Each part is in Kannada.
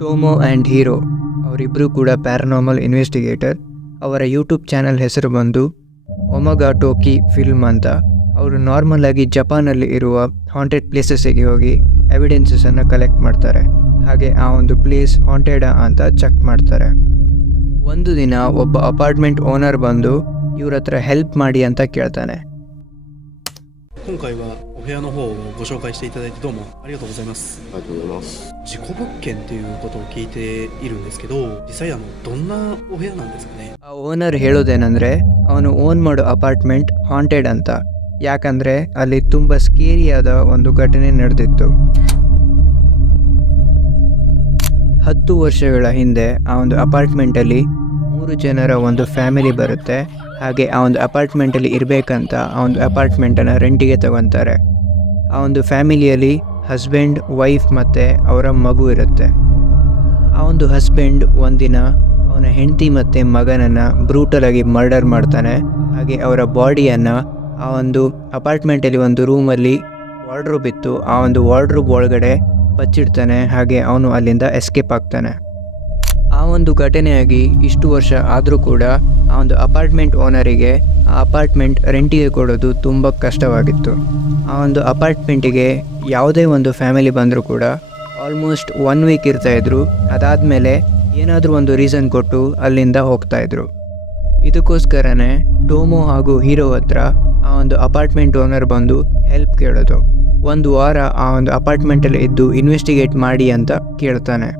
ಟೋಮೋ ಆ್ಯಂಡ್ ಹೀರೋ ಅವರಿಬ್ಬರು ಕೂಡ ಪ್ಯಾರನಾರ್ಮಲ್ ಇನ್ವೆಸ್ಟಿಗೇಟರ್. ಅವರ ಯೂಟ್ಯೂಬ್ ಚಾನಲ್ ಹೆಸರು ಬಂದು ಒಮಗಾ ಟೋಕಿ ಫಿಲ್ಮ್ ಅಂತ. ಅವರು ನಾರ್ಮಲ್ ಆಗಿ ಜಪಾನಲ್ಲಿ ಇರುವ ಹಾಂಟೆಡ್ ಪ್ಲೇಸಸ್ಸಿಗೆ ಹೋಗಿ ಎವಿಡೆನ್ಸನ್ನು ಕಲೆಕ್ಟ್ ಮಾಡ್ತಾರೆ. ಹಾಗೆ ಆ ಒಂದು ಪ್ಲೇಸ್ ಹಾಂಟೆಡಾ ಅಂತ ಚೆಕ್ ಮಾಡ್ತಾರೆ. ಒಂದು ದಿನ ಒಬ್ಬ ಅಪಾರ್ಟ್ಮೆಂಟ್ ಓನರ್ ಬಂದು ಇವ್ರ ಹತ್ರ ಹೆಲ್ಪ್ ಮಾಡಿ ಅಂತ ಕೇಳ್ತಾನೆ. 今回はお部屋の方をご紹介していただいてどうもありがとうございます。ありがとうございます。事故物件っていうことを聞いているんですけど、実際どんなお部屋なんですかね。ಆ ಓನರ್ ಹೇಳೋದೇನೆಂದರೆ ಅವನು ಓನ್ ಮಾಡೋ ಅಪಾರ್ಟ್ಮೆಂಟ್ ಹಾಂಟೆಡ್ ಅಂತ. ಯಾಕಂದರೆ ಅಲ್ಲಿ ತುಂಬ ಸ್ಕೇರಿಯಾದ ಒಂದು ಘಟನೆ ನಡೆದಿತ್ತು. 10 ವರ್ಷಗಳ ಹಿಂದೆ ಆ ಒಂದು ಅಪಾರ್ಟ್ಮೆಂಟಲ್ಲಿ 3 ಜನರ ಒಂದು ಫ್ಯಾಮಿಲಿ ಬರುತ್ತೆ. ಹಾಗೆ ಆ ಒಂದು ಅಪಾರ್ಟ್ಮೆಂಟಲ್ಲಿ ಇರಬೇಕಂತ ಆ ಒಂದು ಅಪಾರ್ಟ್ಮೆಂಟನ್ನು ರೆಂಟಿಗೆ ತಗೊತಾರೆ. ಆ ಒಂದು ಫ್ಯಾಮಿಲಿಯಲ್ಲಿ ಹಸ್ಬೆಂಡ್, ವೈಫ್ ಮತ್ತು ಅವರ ಮಗು ಇರುತ್ತೆ. ಆ ಒಂದು ಹಸ್ಬೆಂಡ್ ಒಂದಿನ ಅವನ ಹೆಂಡತಿ ಮತ್ತು ಮಗನನ್ನು ಬ್ರೂಟಲಾಗಿ ಮರ್ಡರ್ ಮಾಡ್ತಾನೆ. ಹಾಗೆ ಅವರ ಬಾಡಿಯನ್ನು ಆ ಒಂದು ಅಪಾರ್ಟ್ಮೆಂಟಲ್ಲಿ ಒಂದು ರೂಮಲ್ಲಿ ವಾರ್ಡ್ರೋಬ್ ಇತ್ತು, ಆ ಒಂದು ವಾರ್ಡ್ರೋಬ್ ಒಳಗಡೆ ಬಚ್ಚಿಡ್ತಾನೆ. ಹಾಗೆ ಅವನು ಅಲ್ಲಿಂದ ಎಸ್ಕೇಪ್ ಆಗ್ತಾನೆ. ಆ ಒಂದು ಘಟನೆಯಾಗಿ ಇಷ್ಟು ವರ್ಷ ಆದರೂ ಕೂಡ ಆ ಒಂದು ಅಪಾರ್ಟ್ಮೆಂಟ್ ಓನರಿಗೆ ಆ ಅಪಾರ್ಟ್ಮೆಂಟ್ ರೆಂಟಿಗೆ ಕೊಡೋದು ತುಂಬ ಕಷ್ಟವಾಗಿತ್ತು. ಆ ಒಂದು ಅಪಾರ್ಟ್ಮೆಂಟಿಗೆ ಯಾವುದೇ ಒಂದು ಫ್ಯಾಮಿಲಿ ಬಂದರೂ ಕೂಡ ಆಲ್ಮೋಸ್ಟ್ 1 ವೀಕ್ ಇರ್ತಾಯಿದ್ರು. ಅದಾದಮೇಲೆ ಏನಾದರೂ ಒಂದು ರೀಸನ್ ಕೊಟ್ಟು ಅಲ್ಲಿಂದ ಹೋಗ್ತಾಯಿದ್ರು. ಇದಕ್ಕೋಸ್ಕರನೇ ಟೋಮೋ ಹಾಗೂ ಹೀರೋ ಹತ್ರ ಆ ಒಂದು ಅಪಾರ್ಟ್ಮೆಂಟ್ ಓನರ್ ಬಂದು ಹೆಲ್ಪ್ ಕೇಳೋದು. 1 ವಾರ ಆ ಒಂದು ಅಪಾರ್ಟ್ಮೆಂಟಲ್ಲಿ ಇದ್ದು ಇನ್ವೆಸ್ಟಿಗೇಟ್ ಮಾಡಿ ಅಂತ ಕೇಳ್ತಾನೆ.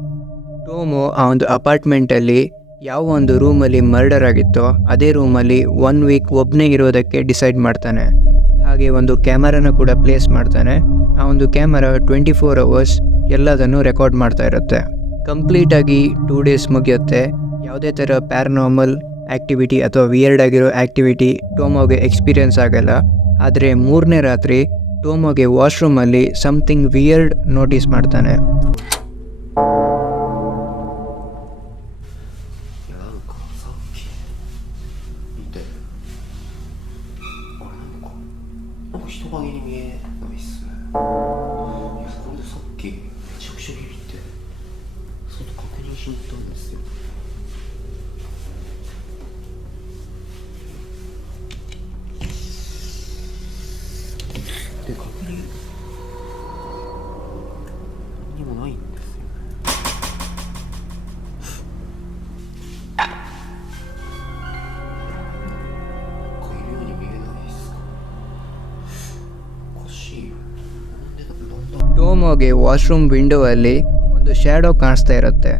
ಟೋಮೋ ಆ ಒಂದು ಅಪಾರ್ಟ್ಮೆಂಟಲ್ಲಿ ಯಾವ ಒಂದು ರೂಮಲ್ಲಿ ಮರ್ಡರ್ ಆಗಿತ್ತೋ ಅದೇ ರೂಮಲ್ಲಿ 1 ವೀಕ್ ಒಬ್ಬನೇ ಇರೋದಕ್ಕೆ ಡಿಸೈಡ್ ಮಾಡ್ತಾನೆ. ಹಾಗೆ ಒಂದು ಕ್ಯಾಮರಾನ ಕೂಡ ಪ್ಲೇಸ್ ಮಾಡ್ತಾನೆ. ಆ ಒಂದು ಕ್ಯಾಮರಾ 24 ಅವರ್ಸ್ ಎಲ್ಲದನ್ನು ರೆಕಾರ್ಡ್ ಮಾಡ್ತಾ ಇರುತ್ತೆ. ಕಂಪ್ಲೀಟಾಗಿ 2 ಡೇಸ್ ಮುಗಿಯುತ್ತೆ. ಯಾವುದೇ ಥರ ಪ್ಯಾರನಾರ್ಮಲ್ ಆ್ಯಕ್ಟಿವಿಟಿ ಅಥವಾ ವಿಯರ್ಡ್ ಆಗಿರೋ ಆ್ಯಕ್ಟಿವಿಟಿ ಟೋಮೋಗೆ ಎಕ್ಸ್ಪೀರಿಯನ್ಸ್ ಆಗಲ್ಲ. ಆದರೆ 3ನೇ ರಾತ್ರಿ ಟೋಮೋಗೆ ವಾಶ್ರೂಮಲ್ಲಿ ಸಮಥಿಂಗ್ ವಿಯರ್ಡ್ ನೋಟಿಸ್ ಮಾಡ್ತಾನೆ.人影に見えないっすね。いや、これでさっきめちゃくちゃビビって外確認しに行ったんですよ。で確認何にもないんですよね。こういうように見えないっすか。ಟೋಮೋಗೆ ವಾಶ್ರೂಮ್ ವಿಂಡೋ ಅಲ್ಲಿ ಒಂದು ಶ್ಯಾಡೋ ಕಾಣಿಸ್ತಾ ಇರುತ್ತೆ.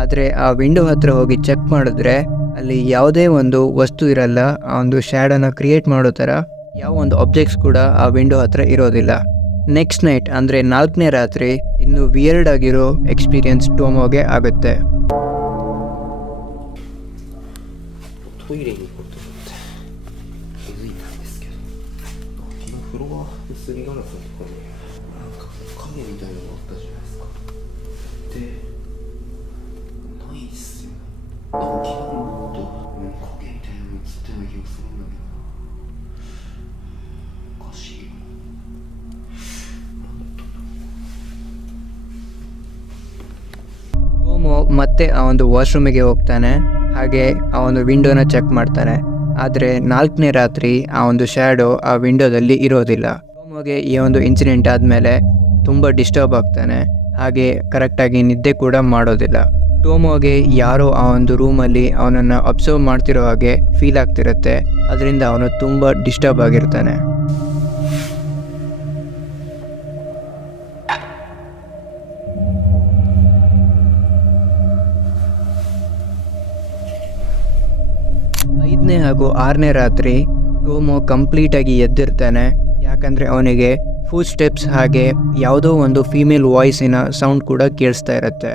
ಆದರೆ ಆ ವಿಂಡೋ ಹತ್ರ ಹೋಗಿ ಚೆಕ್ ಮಾಡಿದ್ರೆ ಅಲ್ಲಿ ಯಾವುದೇ ಒಂದು ವಸ್ತು ಇರಲ್ಲ. ಆ ಒಂದು ಶ್ಯಾಡೋನ ಕ್ರಿಯೇಟ್ ಮಾಡೋ ಥರ ಯಾವ ಒಂದು ಆಬ್ಜೆಕ್ಟ್ಸ್ ಕೂಡ ಆ ವಿಂಡೋ ಹತ್ರ ಇರೋದಿಲ್ಲ. ನೆಕ್ಸ್ಟ್ ನೈಟ್ ಅಂದರೆ 4ನೇ ರಾತ್ರಿ ಇನ್ನೂ ವಿಯರ್ಡ್ ಆಗಿರೋ ಎಕ್ಸ್ಪೀರಿಯನ್ಸ್ ಟೋಮೋಗೆ ಆಗುತ್ತೆ.トイレに行こうと思って気づいたんですけど、昨日フロアのすりガラスのところになんか影みたいなのがあったじゃないですか。で、ないっすよね。なんか昨日もっと影みたいなの映ってない気がするんだけどな。おかしいよな。なんだったんだろう。 ಟೋಮೋ ಮತ್ತೆ ಆ ಒಂದು ವಾಶ್ರೂಮಿಗೆ ಹೋಗ್ತಾನೆ. ಹಾಗೆ ಆ ಒಂದು ವಿಂಡೋನ ಚೆಕ್ ಮಾಡ್ತಾನೆ. ಆದರೆ 4ನೇ ರಾತ್ರಿ ಆ ಒಂದು ಶ್ಯಾಡೋ ಆ ವಿಂಡೋದಲ್ಲಿ ಇರೋದಿಲ್ಲ. ಟೋಮೋಗೆ ಈ ಒಂದು ಇನ್ಸಿಡೆಂಟ್ ಆದಮೇಲೆ ತುಂಬ ಡಿಸ್ಟರ್ಬ್ ಆಗ್ತಾನೆ. ಹಾಗೆ ಕರೆಕ್ಟಾಗಿ ನಿದ್ದೆ ಕೂಡ ಮಾಡೋದಿಲ್ಲ. ಟೋಮೋಗೆ ಯಾರೋ ಆ ಒಂದು ರೂಮಲ್ಲಿ ಅವನನ್ನು ಅಬ್ಸರ್ವ್ ಮಾಡ್ತಿರೋ ಹಾಗೆ ಫೀಲ್ ಆಗ್ತಿರುತ್ತೆ. ಅದರಿಂದ ಅವನು ತುಂಬ ಡಿಸ್ಟರ್ಬ್ ಆಗಿರ್ತಾನೆ. ಹಾಗೂ 6ನೇ ರಾತ್ರಿ ಟೋಮೋ ಕಂಪ್ಲೀಟಾಗಿ ಎದ್ದಿರ್ತಾನೆ. ಯಾಕಂದರೆ ಅವನಿಗೆ ಫುಟ್ ಸ್ಟೆಪ್ಸ್ ಹಾಗೆ ಯಾವುದೋ ಒಂದು ಫೀಮೇಲ್ ವಾಯ್ಸಿನ ಸೌಂಡ್ ಕೂಡ ಕೇಳಿಸ್ತಾ ಇರುತ್ತೆ.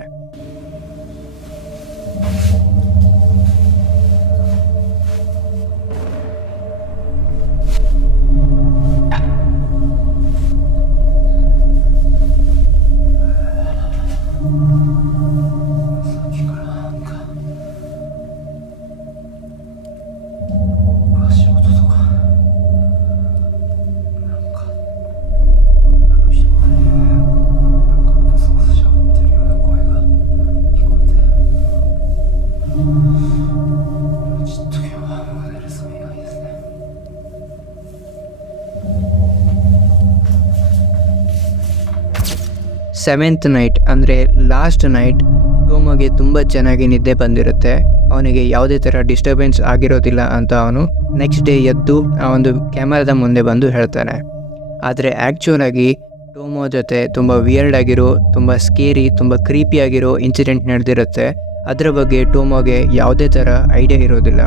7th ನೈಟ್ ಅಂದರೆ ಲಾಸ್ಟ್ ನೈಟ್ ಟೋಮೋಗೆ ತುಂಬ ಚೆನ್ನಾಗಿ ನಿದ್ದೆ ಬಂದಿರುತ್ತೆ. ಅವನಿಗೆ ಯಾವುದೇ ಥರ ಡಿಸ್ಟರ್ಬೆನ್ಸ್ ಆಗಿರೋದಿಲ್ಲ ಅಂತ ಅವನು ನೆಕ್ಸ್ಟ್ ಡೇ ಎದ್ದು ಆ ಒಂದು ಕ್ಯಾಮರಾದ ಮುಂದೆ ಬಂದು ಹೇಳ್ತಾನೆ. ಆದರೆ ಆ್ಯಕ್ಚುಲಾಗಿ ಟೋಮೋ ಜೊತೆ ತುಂಬ ವಿಯರ್ಡ್ ಆಗಿರೋ, ತುಂಬ ಸ್ಕೇರಿ, ತುಂಬ ಕ್ರೀಪಿ ಆಗಿರೋ ಇನ್ಸಿಡೆಂಟ್ ನಡೆದಿರುತ್ತೆ. ಅದರ ಬಗ್ಗೆ ಟೋಮೋಗೆ ಯಾವುದೇ ಥರ ಐಡಿಯಾ ಇರೋದಿಲ್ಲ.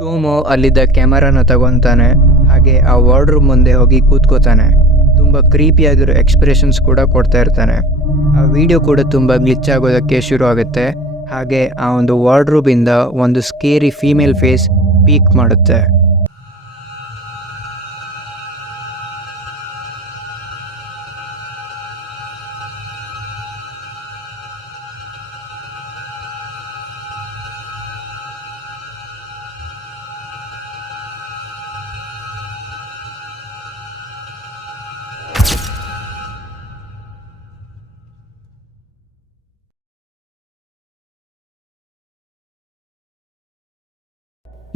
ಟೋಮೋ ಅಲ್ಲಿದ್ದ ಕ್ಯಾಮರಾನ ತಗೊತಾನೆ, ಹಾಗೆ ಆ ವಾರ್ಡ್ರೂಮ್ ಮುಂದೆ ಹೋಗಿ ಕೂತ್ಕೋತಾನೆ. ತುಂಬ ಕ್ರೀಪಿಯಾಗಿರೋ ಎಕ್ಸ್ಪ್ರೆಷನ್ಸ್ ಕೂಡ ಕೊಡ್ತಾ ಇರ್ತಾನೆ. ಆ ವಿಡಿಯೋ ಕೂಡ ತುಂಬ ಗ್ಲಿಚ್ ಆಗೋದಕ್ಕೆ ಶುರು ಆಗುತ್ತೆ. ಹಾಗೆ ಆ ಒಂದು ವಾರ್ಡ್ರೂಮಿಂದ ಒಂದು ಸ್ಕೇರಿ ಫೀಮೇಲ್ ಫೇಸ್ ಪೀಕ್ ಮಾಡುತ್ತೆ.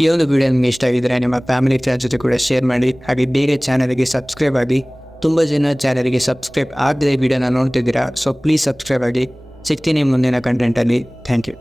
ಈ ಒಂದು ವಿಡಿಯೋ ನಿಮಗೆ ಇಷ್ಟ ಆಗಿದ್ರೆ ನಿಮ್ಮ ಫ್ಯಾಮಿಲಿ ಫ್ರೆಂಡ್ಸ್ ಜೊತೆ ಕೂಡ ಶೇರ್ ಮಾಡಿ. ಹಾಗೆ ಬೇರೆ ಚಾನಲ್ಗೆ ಸಬ್ಸ್ಕ್ರೈಬ್ ಆಗಿ. ತುಂಬ ಜನ ಚಾನಲ್ಗೆ ಸಬ್ಸ್ಕ್ರೈಬ್ ಆಗದೆ ವಿಡಿಯೋನ ನೋಡ್ತಿದ್ದೀರಾ, ಸೊ ಪ್ಲೀಸ್ ಸಬ್ಸ್ಕ್ರೈಬ್ ಆಗಿ. ಸಿಗ್ತೀನಿ ಮುಂದಿನ ಕಂಟೆಂಟಲ್ಲಿ. Thank you.